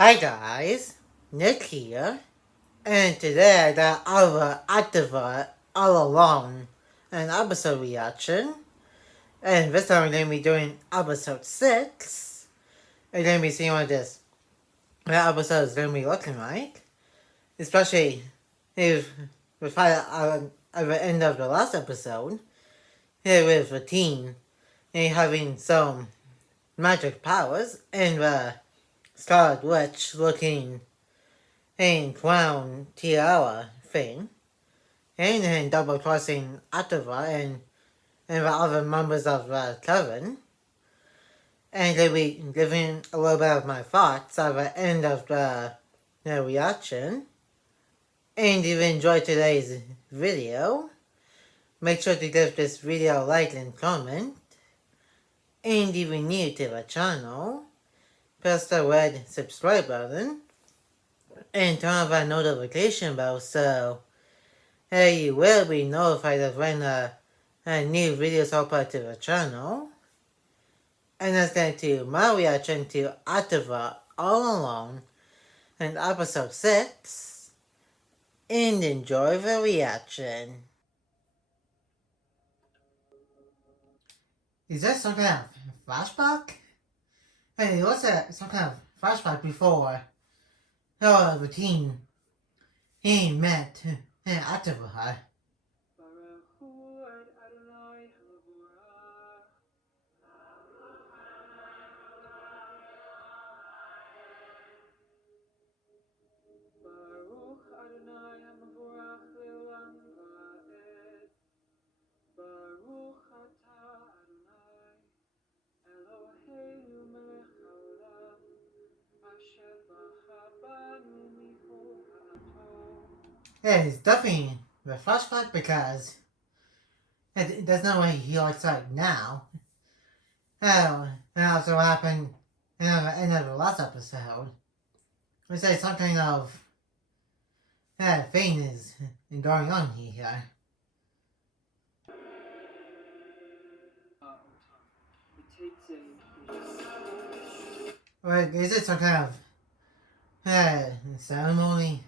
Hi guys, Nick here, and today I got our Agatha All Along, an episode reaction, and this time we're going to be doing episode 6. We're going to be seeing what this episode is going to be looking like, especially if we find out at the end of the last episode, here with the team and having some magic powers, and the Scarlet Witch looking and clown tiara thing, and then double crossing Atava and the other members of the coven, and they'll be giving a little bit of my thoughts at the end of the reaction. And if you enjoyed today's video, make sure to give this video a like and comment. And if you're new to the channel, press the red subscribe button and turn on the notification bell so you will be notified of when a new videos upload to the channel. And let's get into my reaction to Agatha All Along and episode 6. And enjoy the reaction. Is that some kind of flashback? Hey, it looks like some kind of flashback before the team he met Agatha. Yeah, it's definitely the flashback because there's no way he looks like now. Oh, and also what happened in the end of the last episode. We say some kind of thing is going on here. Or is it some kind of ceremony,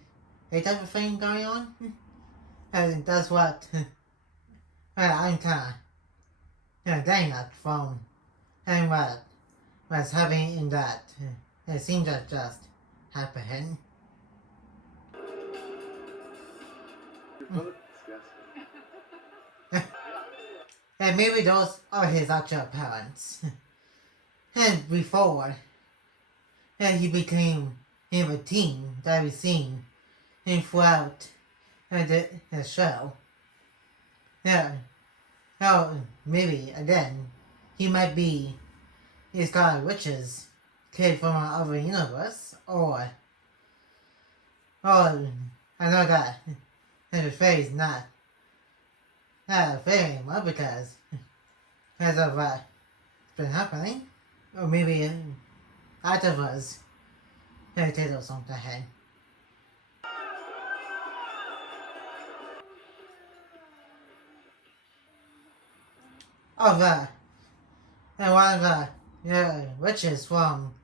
a type of thing going on? And that's what I'm kind of getting at from and what's happening in that. It seems to just happen. And maybe those are his actual parents. And before he became a teen that we've seen throughout the show. Yeah. Oh, maybe again, he might be a Scarlet Witch's kid from another universe, or I know that the phrase not very well because of what's been happening, or maybe out of us heritage or something. Of and one of the witches from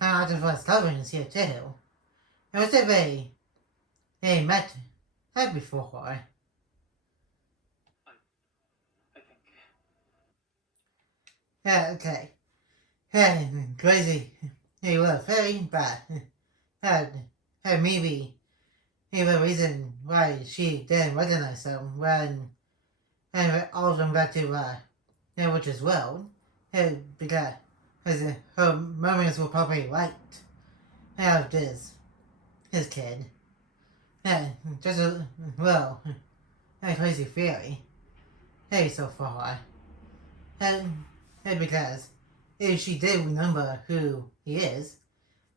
out of us coverings here too. It was if they met her before. I think. Yeah, okay. Hey, crazy. He was very bad. Had maybe the reason why she didn't recognize him when and all of them got to witch's world. Because her memories were probably right of his kid. Yeah, just a crazy theory. Hey, so far. And because if she did remember who he is,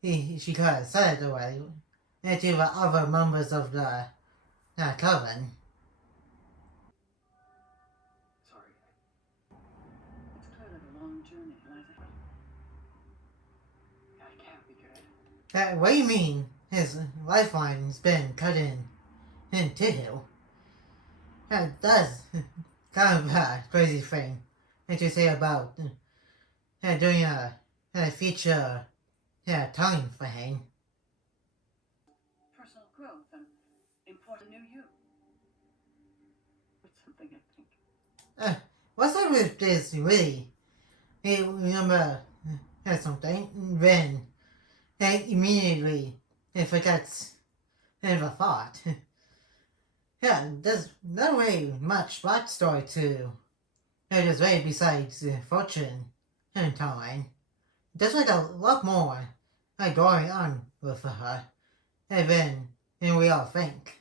she could have said it already to the other members of the coven. Sorry. It's clearly a long journey, and I can't be good. What do you mean his lifeline's been cut in two? That's kind of a crazy thing to say about doing a feature time thing. Uh, what's up with this really? Hey, remember something, then immediately forgets the thought. Yeah, there's not really much backstory to this way besides fortune and telling. There's like a lot more going on with her than we all think.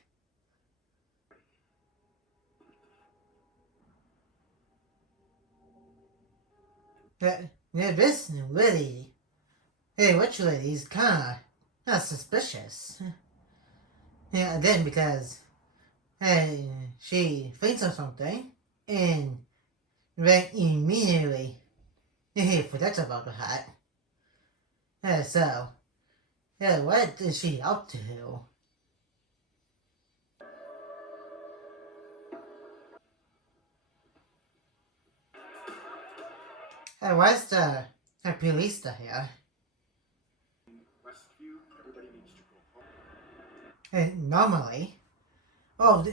This lady, witch lady is kinda suspicious. Yeah, again because she thinks of something and then immediately forgets about the hat. So, what is she up to? Where's the police here? Normally,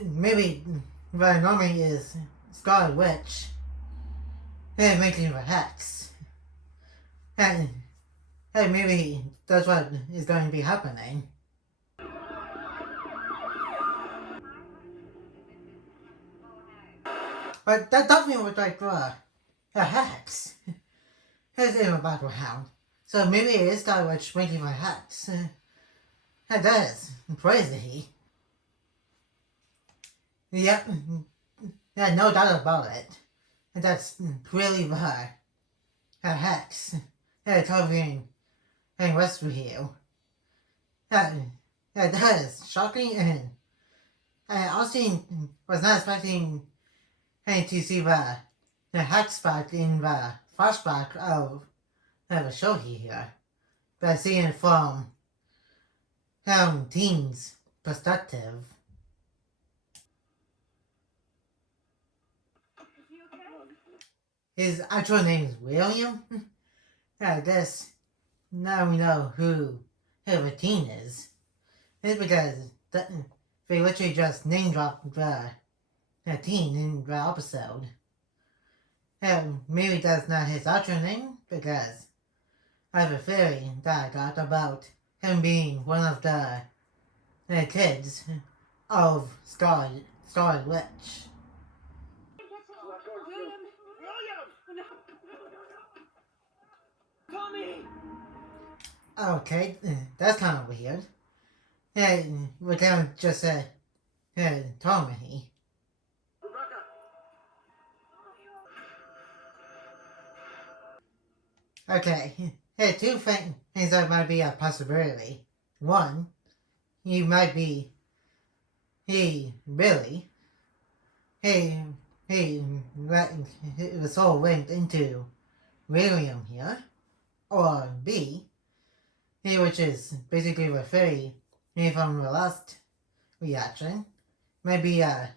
maybe what normally is Scarlet Witch making the hex. And maybe that's what is going to be happening. But that definitely was like a hex. Has in a background. So maybe it is Scarlet Witch making the hex. That is crazy. Yep. Yeah, no doubt about it. That's really her hex. Covering and Westview. That is shocking, and Austin was not expecting to see the hex back in the flashback of the show here. But seeing it from Teen's perspective. His actual name is William? I guess now we know who the teen is. It's because they literally just name dropped the teen in the episode. Maybe that's not his actual name because I have a theory that I got about him being one of the kids of Scarlet Witch. Okay, that's kind of weird. We can't just tell me. Okay, two things that might be a possibility. One, he might be Billy. He was all linked into William here. Or B, which is basically the theory from the last reaction, might be a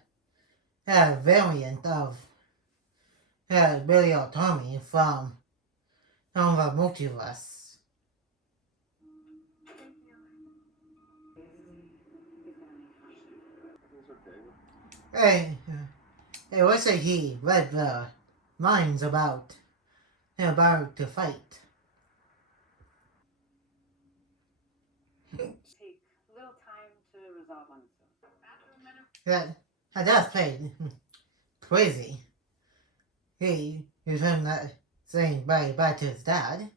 variant of Billy or Tommy from the multiverse. Hey, let's say he read the minds about to fight. Take little time to resolve on its own. That does play crazy. He was him not saying bye to his dad,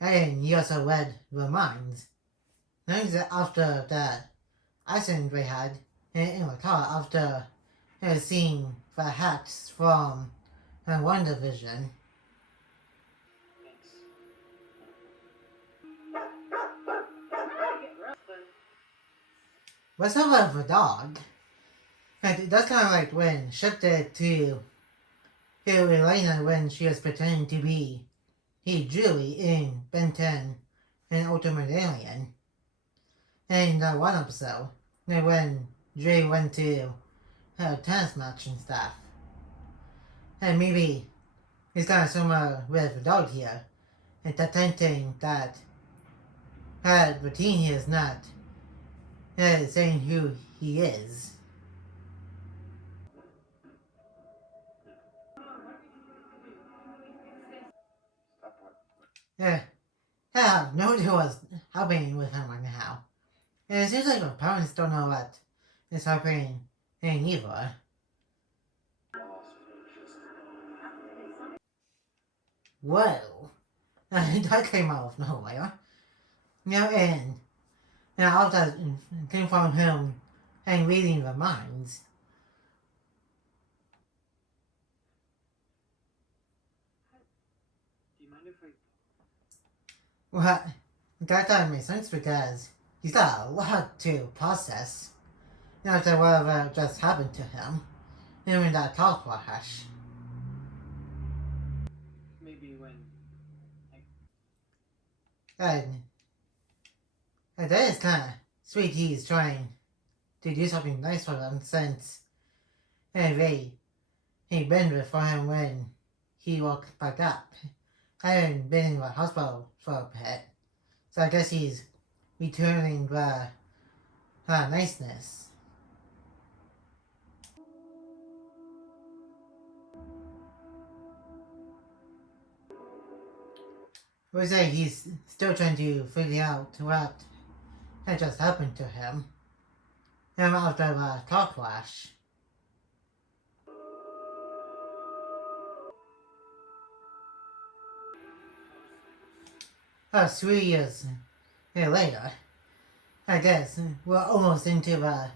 and he also read the minds. Things after that accident they had in the car after seeing the hacks from WandaVision. What's up with the dog? And that's kind of like when shifted to Elena when she was pretending to be Julie in Ben 10 and Ultimate Alien. And in that one episode, when Jay went to a tennis match and stuff. And maybe he's kind of similar with the dog here. And pretending that the teen is not saying who he is. Yeah, yeah, no idea what's happening with him right now. And it seems like my parents don't know what is happening in either. Whoa. That came out of nowhere. And all that came from him and reading the minds. Do you mind if I? Well, that doesn't make sense because he's got a lot to process. After whatever just happened to him. Even that talk flash. Maybe when. And, and that is kind of sweet he's trying to do something nice for them since anyway, he been with for him when he woke back up. I haven't been in the hospital for a bit. So I guess he's returning the niceness. Or say he's still trying to figure out what had just happened to him. And after the car crash. 3 years later, I guess we're almost into the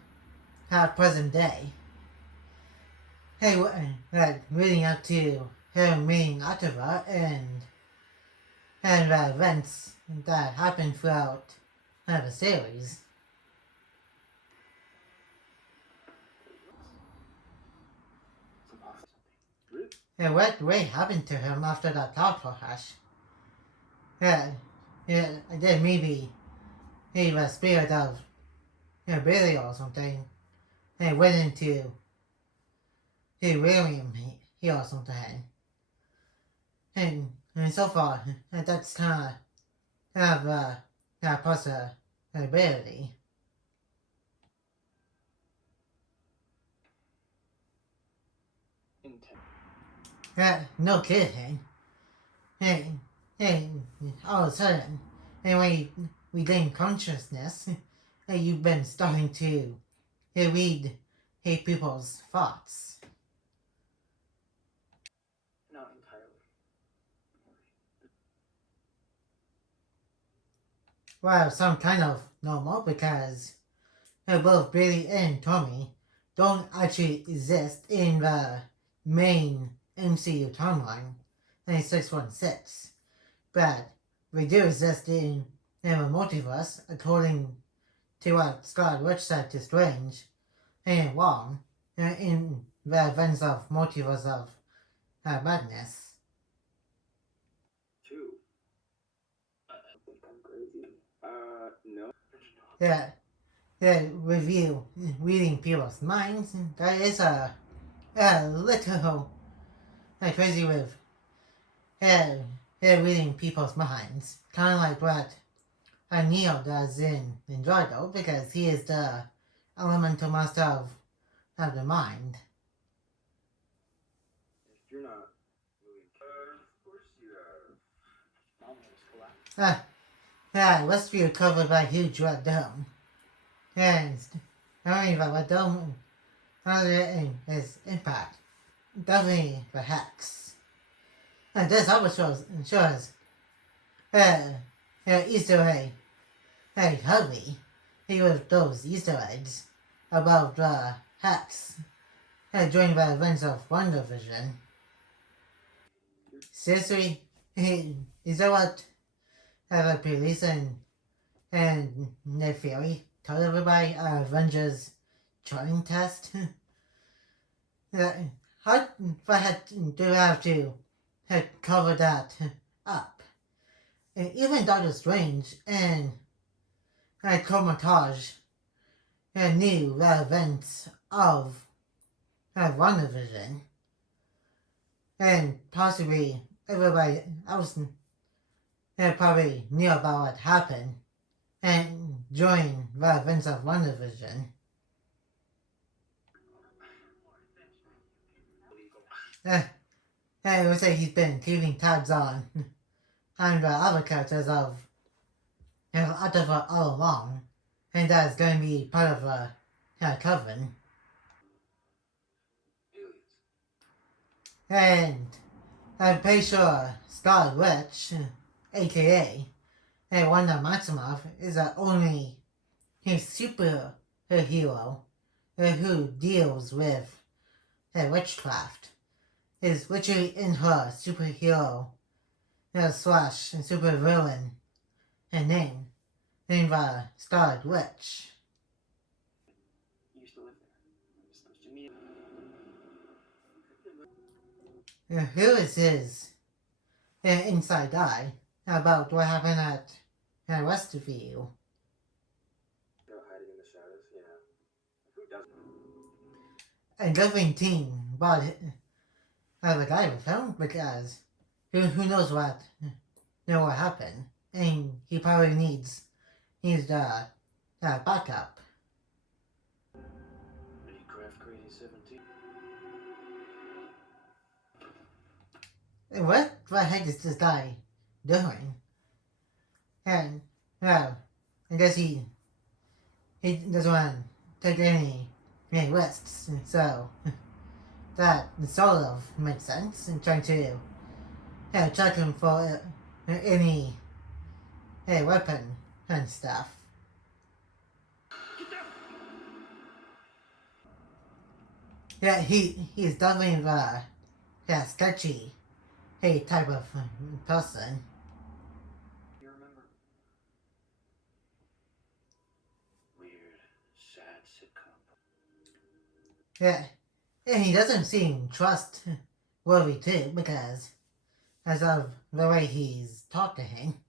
present day. Hey, leading up to him meeting Agatha and the events that happened throughout the series. And what really happened to him after that car crash? Yeah, then maybe he was spirit of Billy or something and went into William he or something. And so far, that's kind of possibility. No kidding. And, and all of a sudden, and when you regain consciousness, you've been starting to read people's thoughts. Not entirely. Well, some kind of normal because both Billy and Tommy don't actually exist in the main MCU timeline, 616, but we do exist in the multiverse according to what Scott Witch said to Strange and Wong in the events of Multiverse of Madness. Two. I think I'm crazy. No. Yeah, review reading people's minds. That is a little crazy with reading people's minds. Kind of like what Neo does in Drago because he is the elemental master of the mind. If you're not really. Of course you have. Mom just collapsed. Westview covered by huge red dome. And I mean, the red dome is impact. Definitely the hex. And this also shows Easter egg. Hey, Hubby, he with those Easter eggs about the hex during the events of WandaVision. Seriously, is that what the police and Nick Fury told everybody Avengers Turing test? How I had to have to cover that up? And even Doctor Strange and Comatage knew the events of WandaVision, and possibly everybody else probably knew about what happened and during the events of WandaVision. It looks like he's been keeping tabs on and the other characters of Agatha All Along, and that's going to be part of a coven. And I'm pretty sure Scarlet Witch, aka Wanda Maximoff, is the only superhero who deals with witchcraft. Is literally in her superhero slash super villain name, named Scarlet Witch. You used to live there. I'm supposed to meet. Who is his inside eye about what happened at Westview? Hiding in the shadows, yeah. Who doesn't? And Living Team brought the guy with him because who knows what happened, and he probably needs the backup. Craft Crazy 17. What the heck is this guy doing? And well, I guess he doesn't want to take any risks, so that sort of makes sense. And trying to check him for any weapon and stuff. Yeah, he's definitely the sketchy type of person. You remember? Weird, sad sitcom. Yeah, and he doesn't seem trustworthy too, because as of the way he's talking.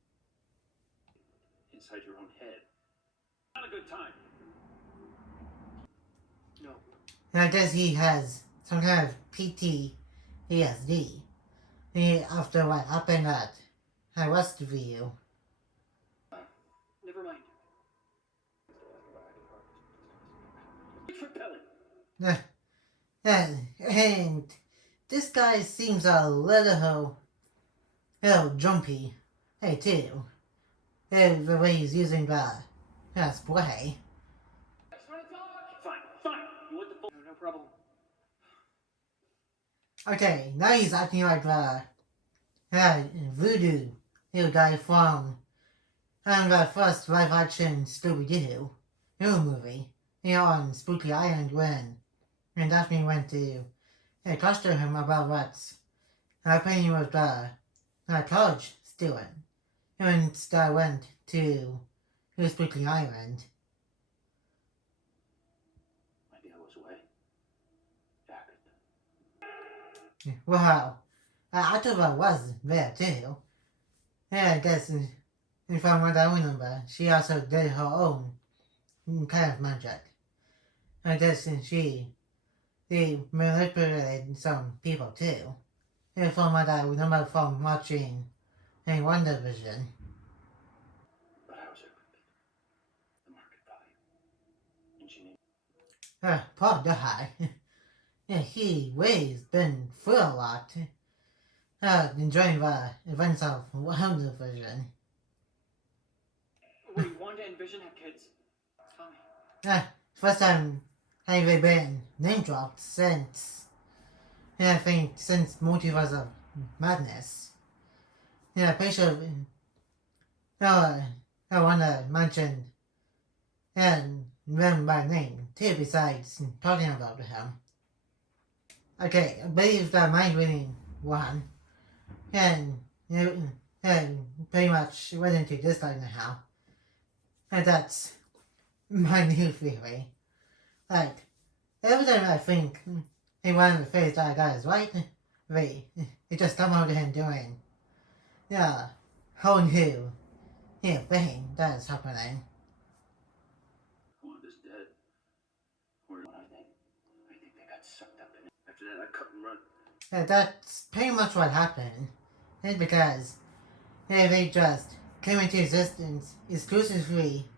Inside your own head. Not a good time. No. And I guess he has some kind of PTSD after what happened at Westview. Never mind. And this guy seems a little jumpy, too. The way he's using the spray. Fine. You want the phone? No problem. Okay, now he's acting like the voodoo guy from the first live action Scooby-Doo movie. On Spooky Island when Daphne went to question him about what's happening with the college student. And Star went to Spooky Island. Maybe I was away. Agatha. Wow. Atova was there too. Yeah, I guess from what I remember, she also did her own kind of magic. I guess she manipulated some people too. And from what I remember from watching WandaVision. But how's everything? The market value. Engineering. Poor guy. Yeah, he weighs been through a lot. Enjoying the events of WandaVision. Wait, Wanda and Vision have kids? Tell me. First time having been name dropped since, I think, since Multiverse of Madness. Yeah, pretty sure I want to mention and them by name too, besides talking about him. Okay, I believe that mind reading one, and pretty much went into this line now. And that's my new theory. Like, every time I think one of the things that I got is right, it just come out of him doing whole new thing that is happening. Wanda's dead. Or I think they got sucked up in it. After that, I cut and run. That's pretty much what happened. It's because they just came into existence exclusively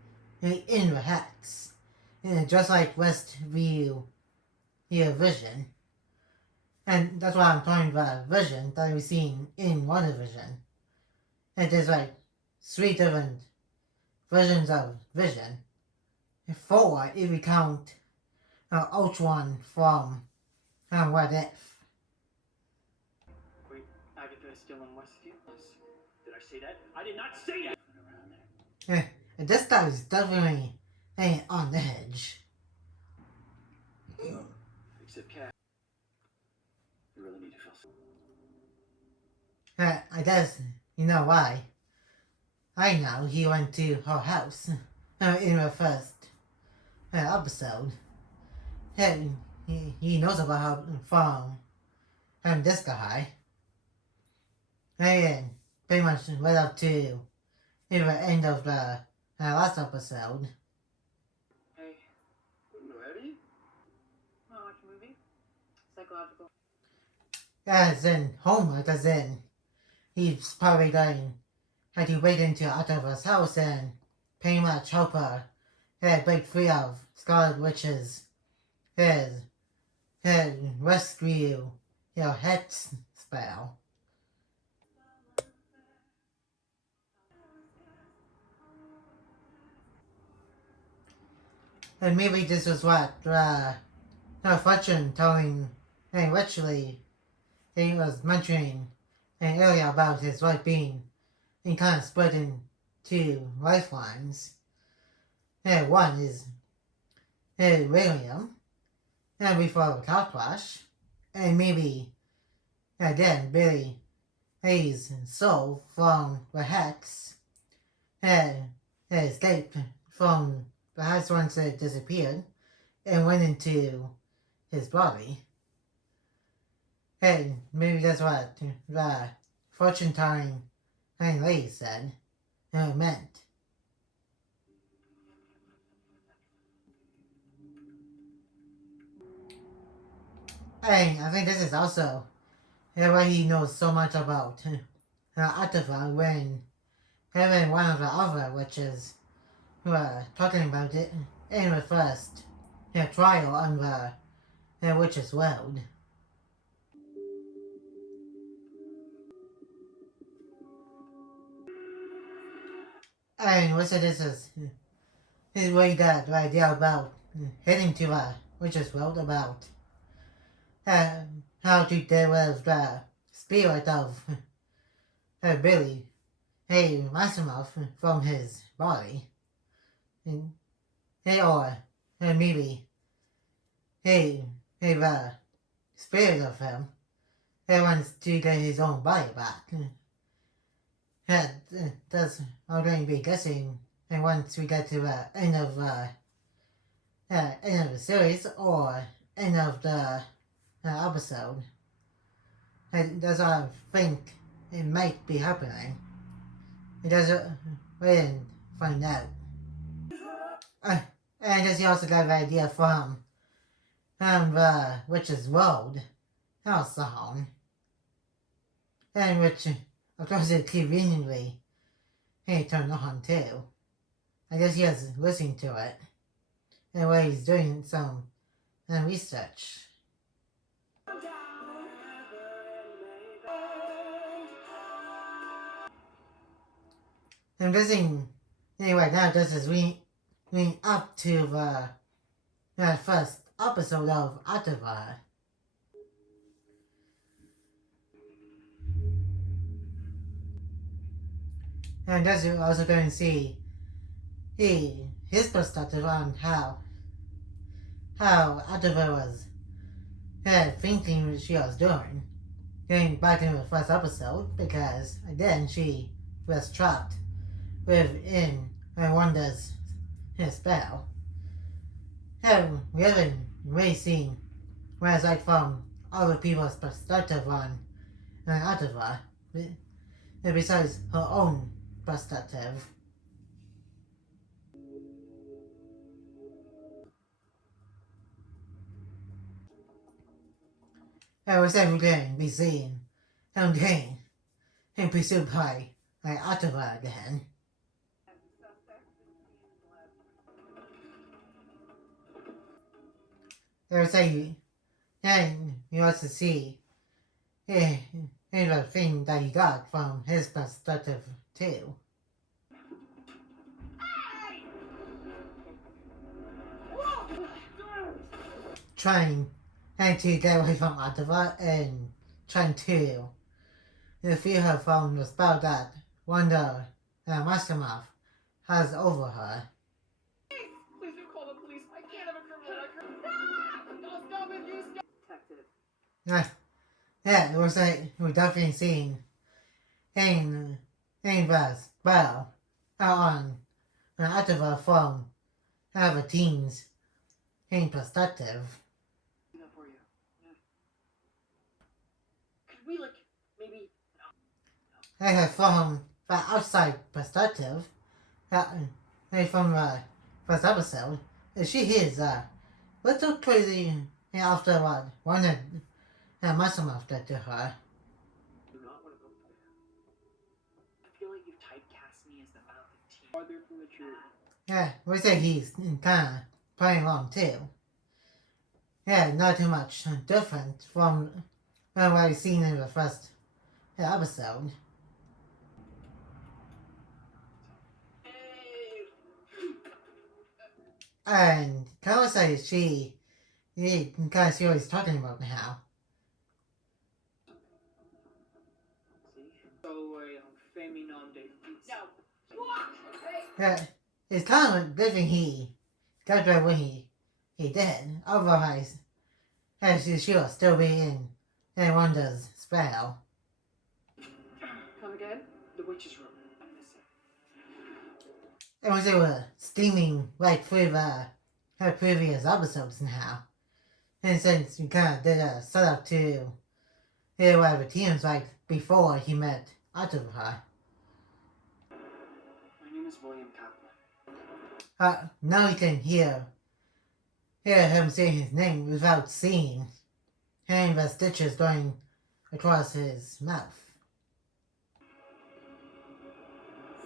in the Hex. Just like Westview Vision. And that's why I'm talking about Vision that we've seen in WandaVision. And there's like 3 different versions of Vision. 4 if you count Ultron from What If. Wait, Agatha is still in Westview? Did I say that? I did not say that! Around there. And this guy is definitely on edge. Except Cat. You really need to feel so. I guess you know why. I know he went to her house in the first episode. He knows about her from this guy. And pretty much right up to the end of the last episode. Hey, Ready? wanna watch a movie? Psychological. As in homework, as in he's probably going to break into Octavia's house and pretty much help her break free of Scarlet Witch's his rescue hex spell. And maybe this was what fortune telling literally he was mentioning earlier about his life being kind of split into lifelines. One is William, before the car crash, and maybe again Billy Hayes' soul from the hex escaped from the house once it disappeared and went into his body. And maybe that's what the fortune telling lady said meant. And I think this is also why he knows so much about Agatha when him and one of the other witches were talking about it in the first trial on the witch's world. And what this is where you got the idea about heading to the witch's world about how to deal with the spirit of Billy Massimoff from his body. And, or maybe the spirit of him wants to get his own body back. That's I'm going to be guessing and once we get to the end of the series or end of the episode. That's what I think it might be happening. It doesn't wait and find out. And just he also got the idea from the Witch's World song. And which of course it conveniently turned on too. I guess he was listening to it. And while he's doing some research. I'm guessing right now this is leading up to the first episode of Agatha. And that's also going to see his perspective on how Agatha was thinking she was doing. Getting back in the first episode because again she was trapped within Wanda's spell. We haven't really seen what it's like from other people's perspective on Agatha, besides her own perspective. I was every day be seen and again and pursued by Agatha again. They were saying, and you also see and the thing that he got from his perspective too. Trying and to get away from Agatha and trying to free her from the spell that Wanda and Mastermouth has over her. Please do call the police. I can't have a criminal record. No! Stop it, you stop. Detective. Yeah, it was like we're definitely seeing in the spell on Agatha from the teens in perspective. For you. Yeah. Could we maybe? And from the outside perspective, from the first episode, she is a little crazy after what one and Masamov did to her. Do not want to go there. I feel like you've typecast me as the mouth of teen. Farther from the truth. Yeah, we say he's kind of playing along too. Yeah, not too much different from what we've seen in the first episode. And kind of say you can kind of see what he's talking about now. See? So, femminine date. No. Yeah, it's kind of living he got right when he did. Otherwise, she will still be in Wanda's spell. Come again? The witch's room. I'm missing. It was they were steaming right through her previous episodes now. And since we kind of did a setup to hear what the team's like before he met Agatha. My name is William Kaplan. Now you can hear him saying his name without seeing the stitches going across his mouth.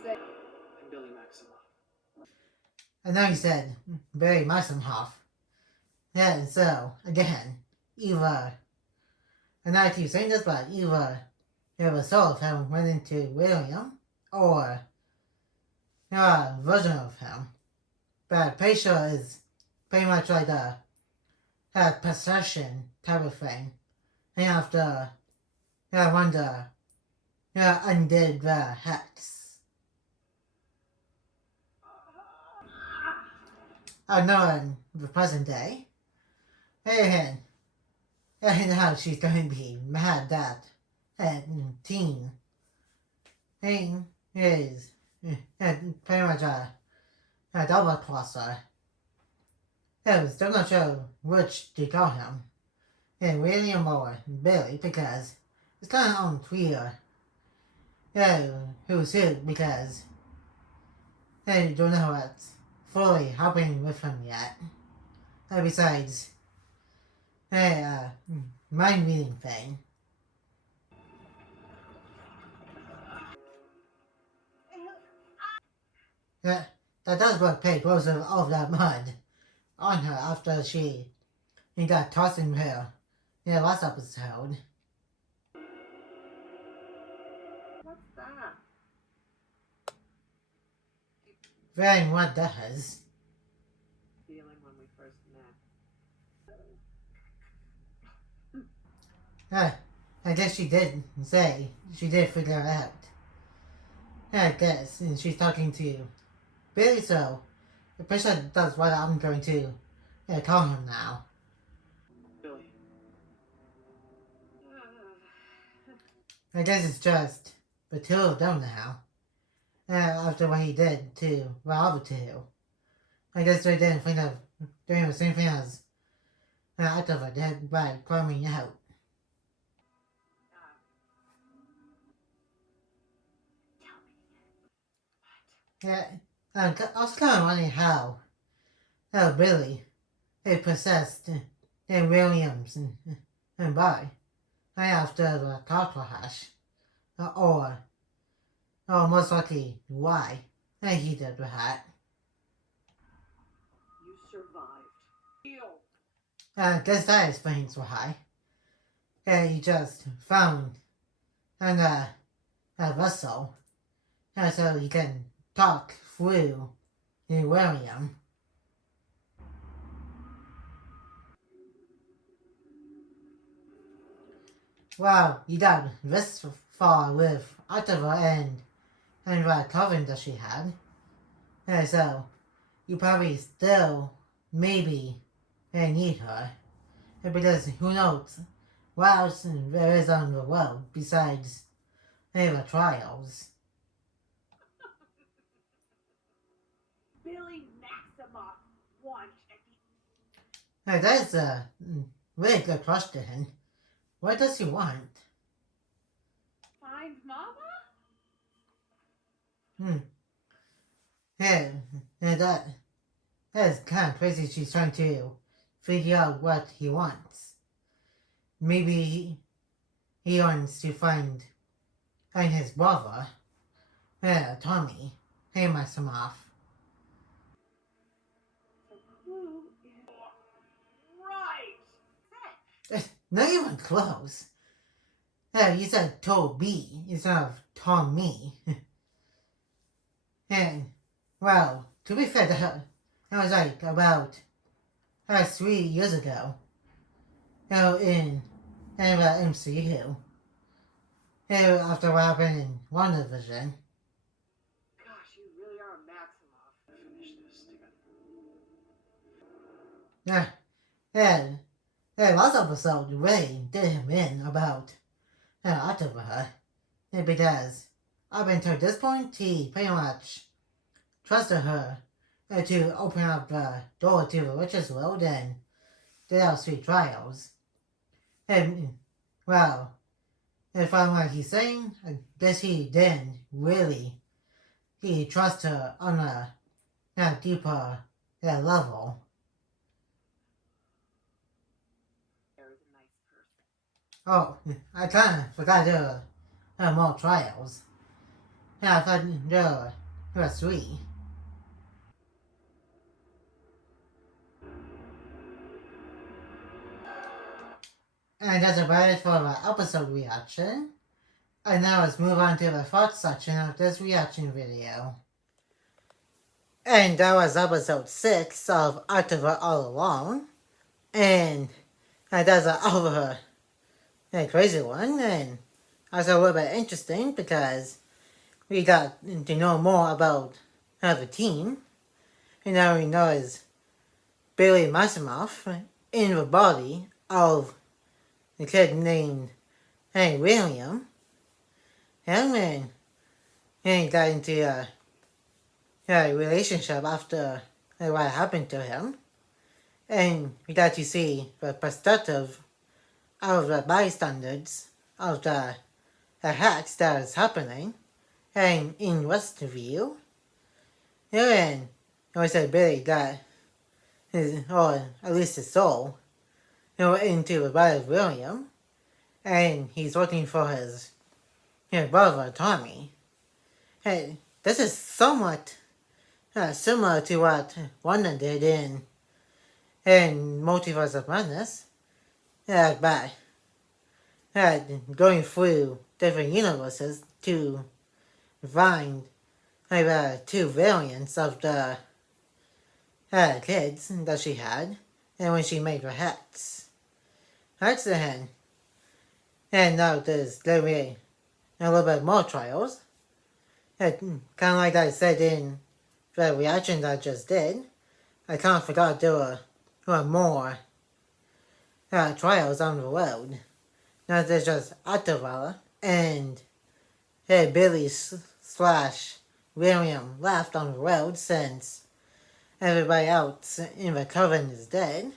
I'm Billy Maximoff. And now he said, Barry Maximoff. Yeah, and so, again, either, and I keep saying this, but either the soul of him went into William, or a version of him. But pretty sure is pretty much like a possession type of thing. And after Wanda undid the hex. I know in the present day, and how she's going to be mad that teen thing is pretty much a double crosser. Yeah, we're still not sure which to call him, William or Billy, because it's kind of unclear who's who, because you don't know what's fully happening with him yet. Besides, mind reading thing. Yeah, that does work pretty close with all of that mud on her after he got tossed in her last episode. What's that? Very what does. Feeling when we first met. I guess she did say she did figure it out. Yeah, I guess, and she's talking to Billy, so I'm pretty sure that's what I'm going to call him now. Billy. I guess it's just the two of them now. After what he did to the other two. I guess they didn't think of doing the same thing as Agatha did by climbing out. Yeah, I was kind of wondering how Billy possessed Williams and Barry after the car crash, or most likely why he did that. You survived. Heal. I guess that explains why. He just found on a vessel, so he can talk through the William. Well, you got this far with Ottawa and what coven that she had. So you probably still maybe need her. Because who knows what else there is on the world besides the trials. Billy Maximoff wants That's a really good question. What does he want? find Mama? Yeah, that's kind of crazy. She's trying to figure out what he wants. Maybe he wants to find his brother, Tommy. Hey, Maximoff. The clue is right. Not even close. You said Toby instead of Tommy. And, well, to be fair, that was like about 3 years ago. In the MCU. After what happened in WandaVision. Gosh, you really are a Maximoff. Finish this together. Last episode really did him in about Ottawa. Because up until this point, he pretty much trusted her to open up the door to the witch's world and did out 3 trials. And, well, from what he's saying, I guess he didn't really trust her on a deeper level. There is a nice person. Oh, I kind of forgot there were more trials. I thought there were 3. And that's about it for the episode reaction. And now let's move on to the thoughts section of this reaction video. And that was episode 6 of Agatha All Along. And that's a crazy one, and also a little bit interesting because we got to know more about the team. And now we know is Billy Maximoff in the body of the kid named William. And then he got into a relationship after what happened to him. And we got to see the perspective of the bystanders of the hacks that is happening. And in Westview, and we said Billy got his, or at least his soul, into the body of William, and he's looking for his brother Tommy. Hey, this is somewhat similar to what Wanda did in Multiverse of Madness, by going through different universes to find 2 variants of the kids that she had, and when she made her hats. That's the hand. And now there's going to be a little bit more trials. Kind of like I said in the reaction that I just did, I kind of forgot there were more trials on the road. Now there's just Ottawa and Billy / William left on the road since everybody else in the coven is dead.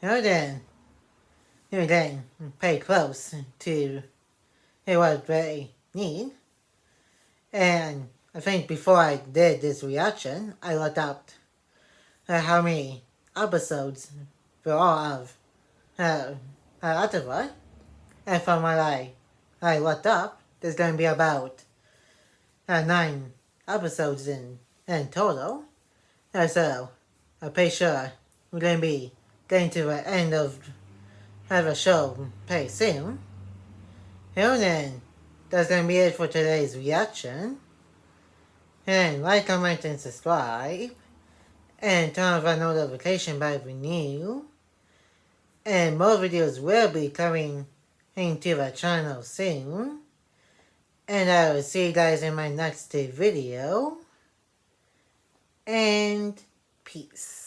Then pay close to what they need. And I think before I did this reaction, I looked up how many episodes there are of Ottawa. And from what I looked up, there's going to be about 9 episodes in total. So I'm pretty sure we're going to be getting to the end of the show pretty soon. And then that's gonna be it for today's reaction. And like, comment, and subscribe. And turn on the notification bell if you're new. And more videos will be coming into the channel soon. And I will see you guys in my next video. And peace.